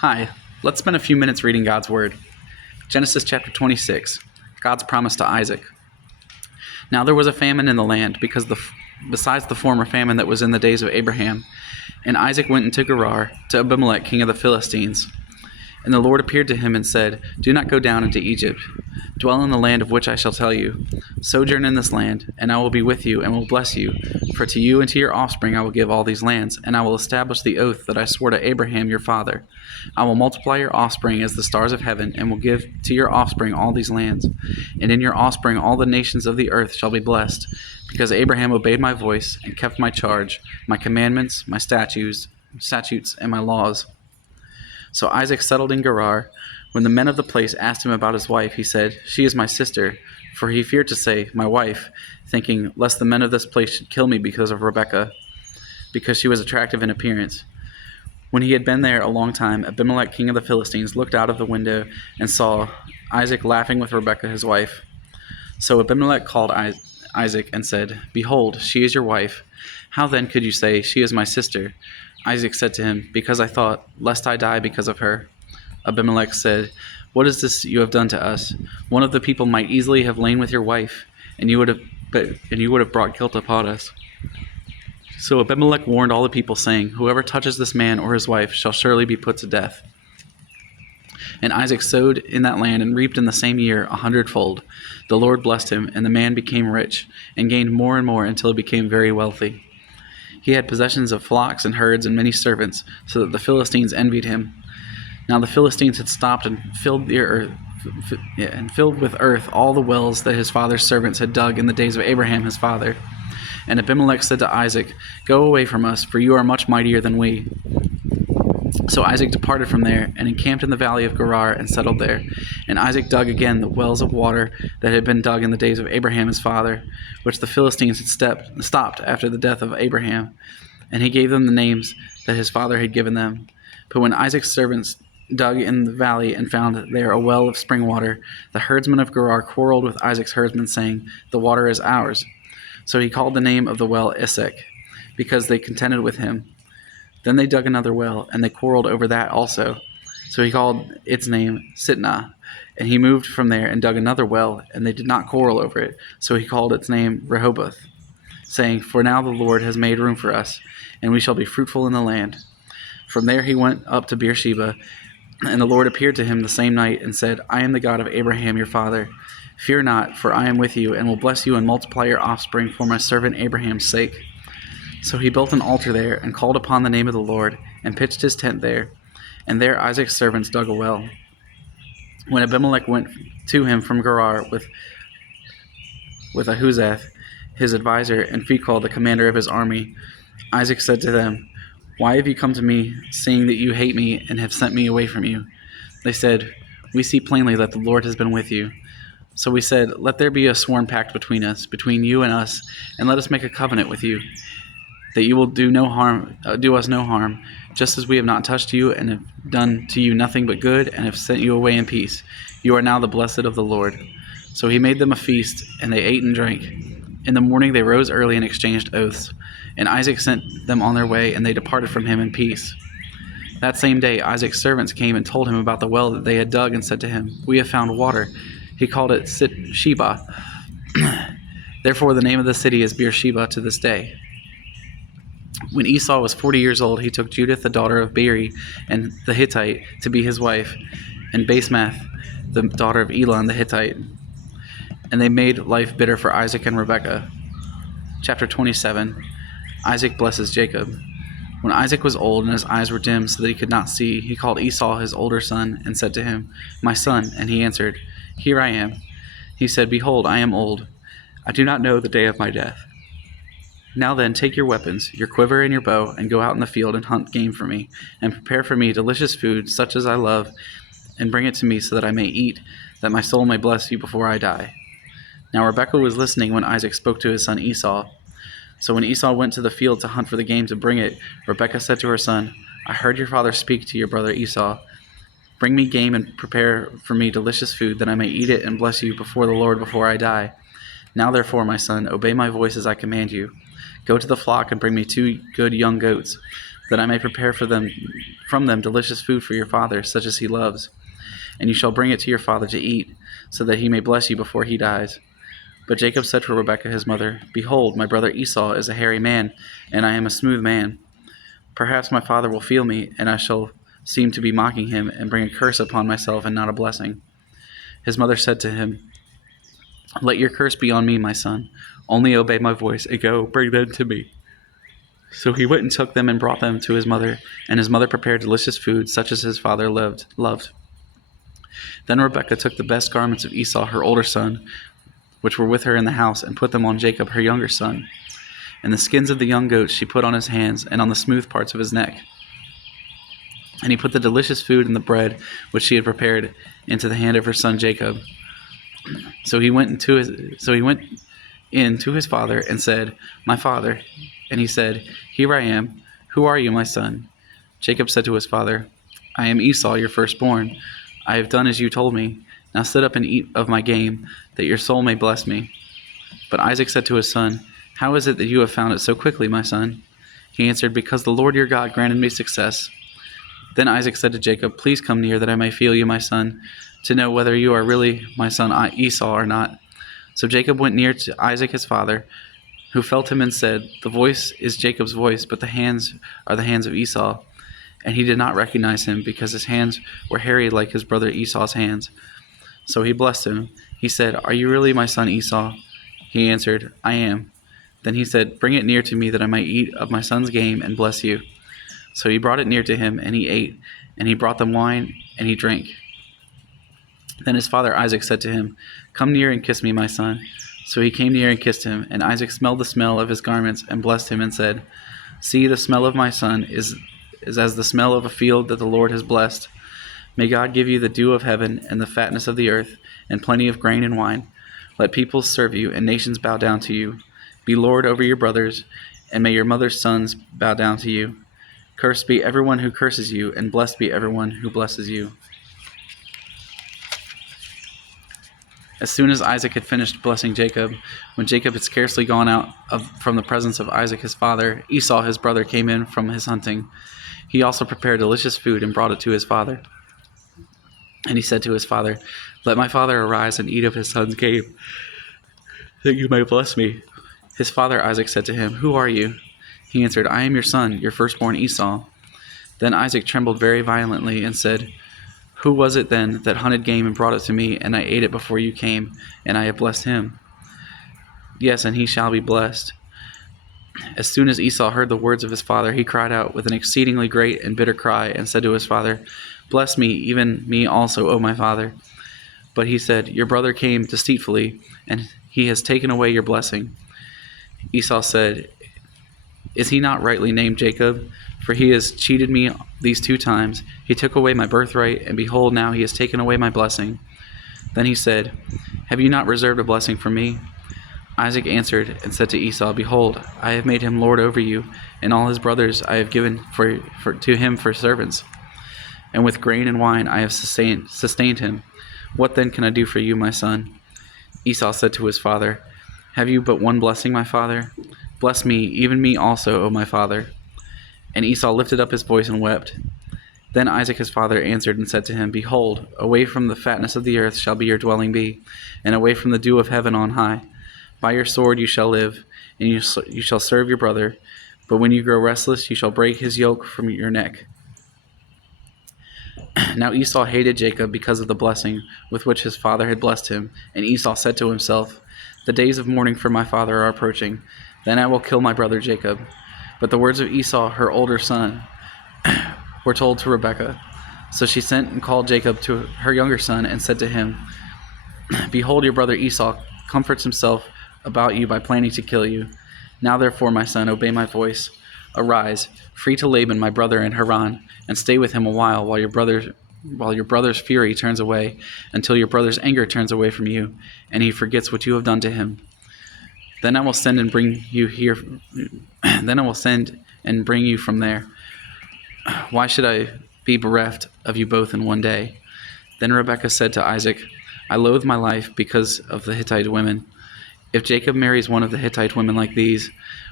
Hi, let's spend a few minutes reading God's Word. Genesis chapter 26, God's promise to Isaac. Now there was a famine in the land, besides the former famine that was in the days of Abraham. And Isaac went into Gerar to Abimelech, king of the Philistines. And the Lord appeared to him and said, Do not go down into Egypt. Dwell in the land of which I shall tell you. Sojourn in this land, and I will be with you and will bless you. For to you and to your offspring I will give all these lands, and I will establish the oath that I swore to Abraham your father. I will multiply your offspring as the stars of heaven, and will give to your offspring all these lands. And in your offspring all the nations of the earth shall be blessed, because Abraham obeyed my voice and kept my charge, my commandments, my statutes, and my laws. So Isaac settled in Gerar. When the men of the place asked him about his wife, he said, She is my sister. For he feared to say, My wife, thinking, lest the men of this place should kill me because of Rebekah, because she was attractive in appearance. When he had been there a long time, Abimelech, king of the Philistines, looked out of the window and saw Isaac laughing with Rebekah his wife. So Abimelech called Isaac and said, Behold, she is your wife. How then could you say, She is my sister? Isaac said to him, Because I thought, lest I die because of her. Abimelech said, What is this you have done to us? One of the people might easily have lain with your wife, and you would have brought guilt upon us. So Abimelech warned all the people, saying, Whoever touches this man or his wife shall surely be put to death. And Isaac sowed in that land and reaped in the same year 100-fold. The Lord blessed him, and the man became rich, and gained more and more until he became very wealthy. He had possessions of flocks and herds and many servants, so that the Philistines envied him. Now the Philistines had stopped and filled with earth all the wells that his father's servants had dug in the days of Abraham his father. And Abimelech said to Isaac, Go away from us, for you are much mightier than we. So Isaac departed from there, and encamped in the valley of Gerar, and settled there. And Isaac dug again the wells of water that had been dug in the days of Abraham his father, which the Philistines had stopped after the death of Abraham. And he gave them the names that his father had given them. But when Isaac's servants dug in the valley and found there a well of spring water, the herdsmen of Gerar quarreled with Isaac's herdsmen, saying, The water is ours. So he called the name of the well Esek, because they contended with him. Then they dug another well, and they quarreled over that also. So he called its name Sitnah. And he moved from there and dug another well, and they did not quarrel over it. So he called its name Rehoboth, saying, For now the Lord has made room for us, and we shall be fruitful in the land. From there he went up to Beersheba, and the Lord appeared to him the same night, and said, I am the God of Abraham your father. Fear not, for I am with you, and will bless you and multiply your offspring for my servant Abraham's sake. So he built an altar there, and called upon the name of the Lord, and pitched his tent there. And there Isaac's servants dug a well. When Abimelech went to him from Gerar with Ahuzzath, his advisor, and Phicol, the commander of his army, Isaac said to them, Why have you come to me, seeing that you hate me and have sent me away from you? They said, We see plainly that the Lord has been with you. So we said, Let there be a sworn pact between us, between you and us, and let us make a covenant with you, that you will do us no harm, just as we have not touched you and have done to you nothing but good, and have sent you away in peace. You are now the blessed of the Lord. So he made them a feast, and they ate and drank. In the morning they rose early and exchanged oaths. And Isaac sent them on their way, and they departed from him in peace. That same day Isaac's servants came and told him about the well that they had dug, and said to him, We have found water. He called it Sheba. Therefore the name of the city is Beersheba to this day. When Esau was 40 years old, he took Judith, the daughter of Beeri, and the Hittite, to be his wife, and Basemath, the daughter of Elon the Hittite. And they made life bitter for Isaac and Rebekah. Chapter 27. Isaac blesses Jacob. When Isaac was old and his eyes were dim so that he could not see, he called Esau his older son and said to him, My son. And he answered, Here I am. He said, Behold, I am old. I do not know the day of my death. Now then, take your weapons, your quiver and your bow, and go out in the field and hunt game for me, and prepare for me delicious food such as I love, and bring it to me so that I may eat, that my soul may bless you before I die. Now Rebekah was listening when Isaac spoke to his son Esau. So when Esau went to the field to hunt for the game to bring it, Rebekah said to her son, I heard your father speak to your brother Esau. Bring me game and prepare for me delicious food, that I may eat it and bless you before the Lord before I die. Now therefore, my son, obey my voice as I command you. Go to the flock and bring me 2 good young goats. that I may prepare from them delicious food for your father, such as he loves. And you shall bring it to your father to eat, so that he may bless you before he dies." But Jacob said to Rebekah his mother, "Behold, my brother Esau is a hairy man, and I am a smooth man. Perhaps my father will feel me, and I shall seem to be mocking him, and bring a curse upon myself and not a blessing." His mother said to him, "Let your curse be on me, my son. Only obey my voice, and go, bring them to me." So he went and took them and brought them to his mother, and his mother prepared delicious food, such as his father loved. Then Rebekah took the best garments of Esau, her older son, which were with her in the house, and put them on Jacob, her younger son. And the skins of the young goats she put on his hands and on the smooth parts of his neck. And he put the delicious food and the bread which she had prepared into the hand of her son Jacob. So he went in to his father and said, "My father." And he said, "Here I am. Who are you, my son?" Jacob said to his father, "I am Esau, your firstborn. I have done as you told me. Now sit up and eat of my game, that your soul may bless me." But Isaac said to his son, "How is it that you have found it so quickly, my son?" He answered, "Because the Lord your God granted me success." Then Isaac said to Jacob, "Please come near, that I may feel you, my son, to know whether you are really my son Esau or not." So Jacob went near to Isaac his father, who felt him and said, "The voice is Jacob's voice, but the hands are the hands of Esau." And he did not recognize him, because his hands were hairy like his brother Esau's hands. So he blessed him. He said, "Are you really my son Esau?" He answered, "I am." Then he said, "Bring it near to me, that I might eat of my son's game and bless you." So he brought it near to him, and he ate, and he brought them wine, and he drank. Then his father Isaac said to him, "Come near and kiss me, my son." So he came near and kissed him, and Isaac smelled the smell of his garments and blessed him and said, "See, the smell of my son is as the smell of a field that the Lord has blessed. May God give you the dew of heaven and the fatness of the earth, and plenty of grain and wine. Let peoples serve you, and nations bow down to you. Be Lord over your brothers, and may your mother's sons bow down to you. Cursed be everyone who curses you, and blessed be everyone who blesses you." As soon as Isaac had finished blessing Jacob, when Jacob had scarcely gone out from the presence of Isaac his father, Esau his brother came in from his hunting. He also prepared delicious food and brought it to his father. And he said to his father, "Let my father arise and eat of his son's game, that you may bless me." His father Isaac said to him, "Who are you?" He answered, "I am your son, your firstborn Esau." Then Isaac trembled very violently and said, "Who was it then that hunted game and brought it to me, and I ate it before you came, and I have blessed him? Yes, and he shall be blessed." As soon as Esau heard the words of his father, he cried out with an exceedingly great and bitter cry, and said to his father, "Bless me, even me also, O my father." But he said, "Your brother came deceitfully, and he has taken away your blessing." Esau said, "Is he not rightly named Jacob? For he has cheated me these 2 times. He took away my birthright, and behold, now he has taken away my blessing." Then he said, "Have you not reserved a blessing for me?" Isaac answered and said to Esau, "Behold, I have made him lord over you, and all his brothers I have given to him for servants. And with grain and wine I have sustained him. What then can I do for you, my son?" Esau said to his father, "Have you but one blessing, my father? Bless me, even me also, O my father." And Esau lifted up his voice and wept. Then Isaac his father answered and said to him, "Behold, away from the fatness of the earth shall be your dwelling be, and away from the dew of heaven on high. By your sword you shall live, and you shall serve your brother. But when you grow restless, you shall break his yoke from your neck." Now Esau hated Jacob because of the blessing with which his father had blessed him. And Esau said to himself, "The days of mourning for my father are approaching. Then I will kill my brother Jacob." But the words of Esau, her older son, were told to Rebekah. So she sent and called Jacob to her younger son and said to him, "Behold, your brother Esau comforts himself about you by planning to kill you. Now therefore, my son, obey my voice. Arise, flee to Laban my brother in Haran, and stay with him a while your brother's fury turns away, until your brother's anger turns away from you, and he forgets what you have done to him. Then I will send and bring you here. Then I will send and bring you from there. Why should I be bereft of you both in one day?" Then Rebekah said to Isaac, "I loathe my life because of the Hittite women. If Jacob marries one of the Hittite women like these,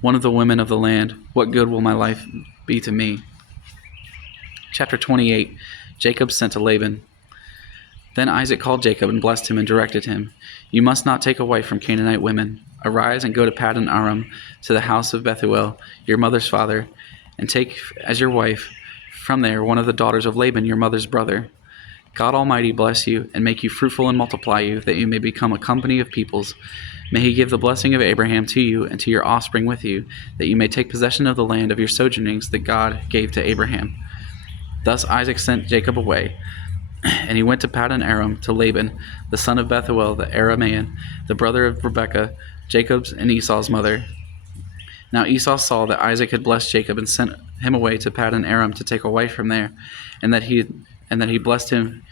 one of the women of the land, what good will my life be to me?" Chapter 28. Jacob sent to Laban. Then Isaac called Jacob and blessed him and directed him, "You must not take a wife from Canaanite women. Arise and go to Paddan Aram, to the house of Bethuel, your mother's father, and take as your wife from there one of the daughters of Laban, your mother's brother. God Almighty bless you and make you fruitful and multiply you, that you may become a company of peoples. May he give the blessing of Abraham to you and to your offspring with you, that you may take possession of the land of your sojournings that God gave to Abraham." Thus Isaac sent Jacob away, and he went to Paddan Aram to Laban, the son of Bethuel the Aramean, the brother of Rebekah, Jacob's and Esau's mother. Now Esau saw that Isaac had blessed Jacob and sent him away to Paddan Aram to take a wife from there, and that he blessed him.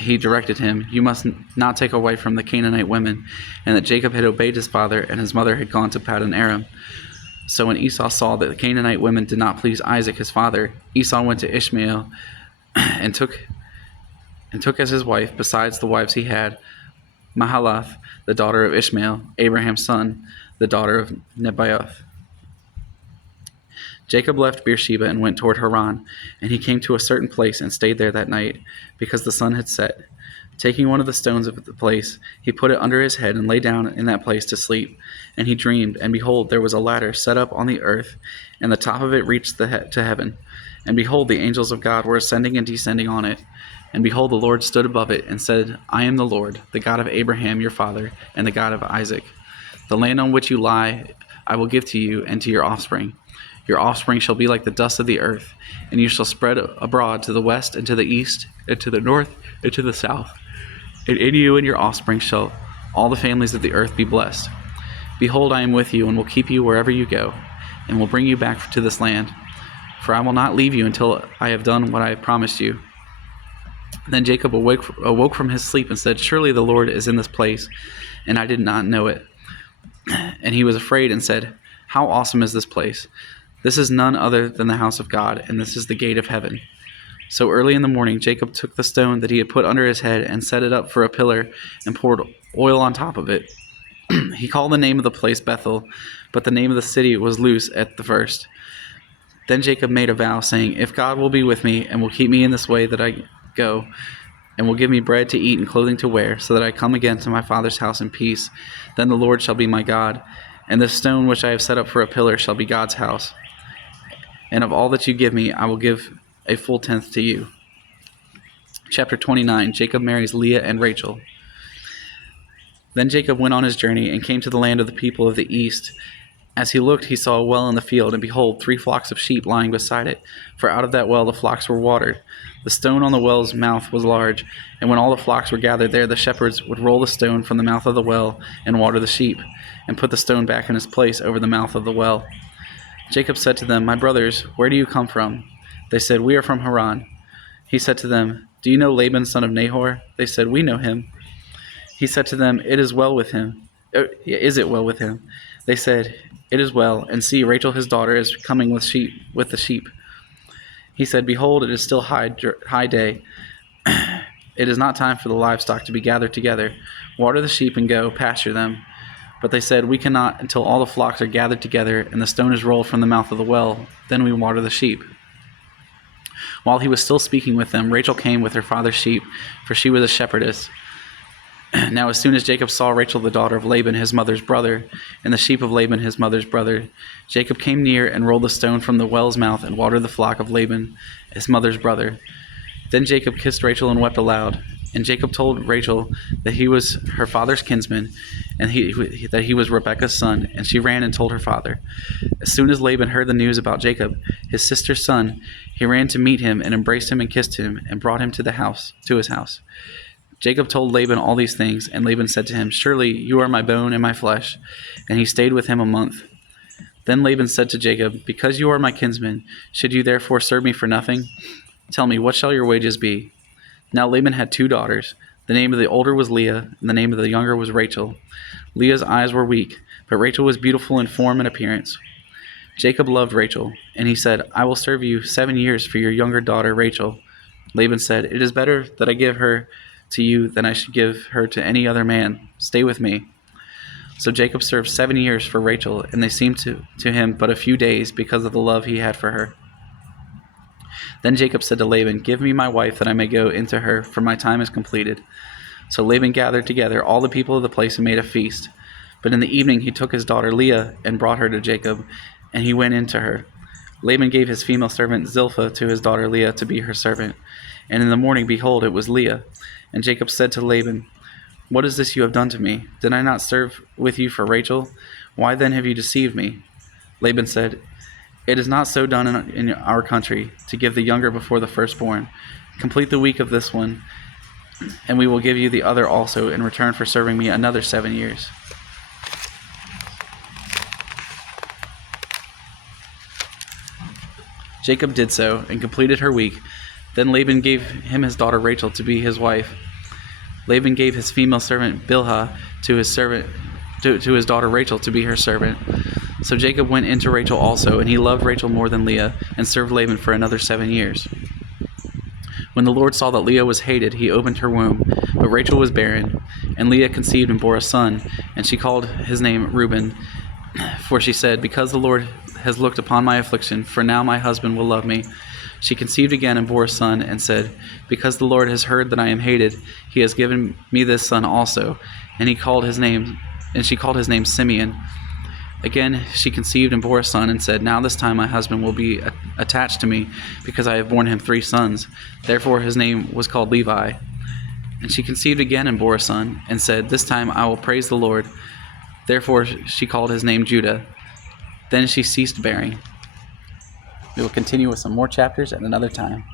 He directed him, "You must not take a wife from the Canaanite women," and that Jacob had obeyed his father, and his mother had gone to Paddan Aram. So when Esau saw that the Canaanite women did not please Isaac his father, Esau went to Ishmael and took as his wife, besides the wives he had, Mahalath, the daughter of Ishmael, Abraham's son, the daughter of Nebaioth. Jacob left Beersheba and went toward Haran, and he came to a certain place and stayed there that night, because the sun had set. Taking one of the stones of the place, he put it under his head and lay down in that place to sleep. And he dreamed, and behold, there was a ladder set up on the earth, and the top of it reached to heaven. And behold, the angels of God were ascending and descending on it. And behold, the Lord stood above it and said, "I am the Lord, the God of Abraham your father, and the God of Isaac. The land on which you lie I will give to you and to your offspring. Your offspring shall be like the dust of the earth, and you shall spread abroad to the west and to the east and to the north and to the south. And in you and your offspring shall all the families of the earth be blessed. Behold, I am with you and will keep you wherever you go, and will bring you back to this land. For I will not leave you until I have done what I have promised you." Then Jacob awoke from his sleep and said, "Surely the Lord is in this place, and I did not know it." And he was afraid and said, "How awesome is this place! This is none other than the house of God, and this is the gate of heaven." So early in the morning, Jacob took the stone that he had put under his head and set it up for a pillar and poured oil on top of it. He called the name of the place Bethel, but the name of the city was Luz at the first. Then Jacob made a vow, saying, "If God will be with me and will keep me in this way that I go, and will give me bread to eat and clothing to wear, so that I come again to my father's house in peace, then the Lord shall be my God, and this stone which I have set up for a pillar shall be God's house. And of all that you give me, I will give a full tenth to you." Chapter 29. Jacob marries Leah and Rachel. Then Jacob went on his journey and came to the land of the people of the east. As he looked, he saw a well in the field, and behold, 3 flocks of sheep lying beside it, for out of that well the flocks were watered. The stone on the well's mouth was large, and when all the flocks were gathered there, the shepherds would roll the stone from the mouth of the well and water the sheep, and put the stone back in its place over the mouth of the well. Jacob said to them, "My brothers, where do you come from?" They said, "We are from Haran." He said to them, "Do you know Laban, son of Nahor?" They said, "We know him." He said to them, Is it well with him?" They said, "It is well, and see, Rachel his daughter is coming with the sheep." He said, "Behold, it is still high day. It is not time for the livestock to be gathered together. Water the sheep and go, pasture them." But they said, "We cannot until all the flocks are gathered together and the stone is rolled from the mouth of the well. Then we water the sheep." While he was still speaking with them, Rachel came with her father's sheep, for she was a shepherdess. Now as soon as Jacob saw Rachel the daughter of Laban his mother's brother, and the sheep of Laban his mother's brother, Jacob came near and rolled the stone from the well's mouth and watered the flock of Laban his mother's brother. Then Jacob kissed Rachel and wept aloud. And Jacob told Rachel that he was her father's kinsman, and that he was Rebekah's son, and she ran and told her father. As soon as Laban heard the news about Jacob, his sister's son, he ran to meet him and embraced him and kissed him and brought him to his house. Jacob told Laban all these things, and Laban said to him, "Surely you are my bone and my flesh." And he stayed with him a month. Then Laban said to Jacob, "Because you are my kinsman, should you therefore serve me for nothing? Tell me, what shall your wages be?" Now Laban had 2 daughters. The name of the older was Leah, and the name of the younger was Rachel. Leah's eyes were weak, but Rachel was beautiful in form and appearance. Jacob loved Rachel, and he said, "I will serve you 7 years for your younger daughter Rachel." Laban said, "It is better that I give her to you than I should give her to any other man. Stay with me." So Jacob served 7 years for Rachel, and they seemed to him but a few days because of the love he had for her. Then Jacob said to Laban, "Give me my wife that I may go into her, for my time is completed." So Laban gathered together all the people of the place and made a feast. But in the evening he took his daughter Leah and brought her to Jacob, and he went into her. Laban gave his female servant Zilpah to his daughter Leah to be her servant. And in the morning, behold, it was Leah. And Jacob said to Laban, "What is this you have done to me? Did I not serve with you for Rachel? Why then have you deceived me?" Laban said, "It is not so done in our country, to give the younger before the firstborn. Complete the week of this one, and we will give you the other also in return for serving me another 7 years." Jacob did so, and completed her week. Then Laban gave him his daughter Rachel to be his wife. Laban gave his female servant Bilhah to his daughter Rachel to be her servant. So Jacob went into Rachel also, and he loved Rachel more than Leah, and served Laban for another 7 years. When the Lord saw that Leah was hated, he opened her womb, but Rachel was barren. And Leah conceived and bore a son, and she called his name Reuben. For she said, "Because the Lord has looked upon my affliction, for now my husband will love me." She conceived again and bore a son, and said, "Because the Lord has heard that I am hated, he has given me this son also." And she called his name Simeon. Again she conceived and bore a son, and said, "Now this time my husband will be attached to me, because I have borne him 3 sons. Therefore his name was called Levi. And she conceived again and bore a son, and said, "This time I will praise the Lord." Therefore she called his name Judah. Then she ceased bearing. We will continue with some more chapters at another time.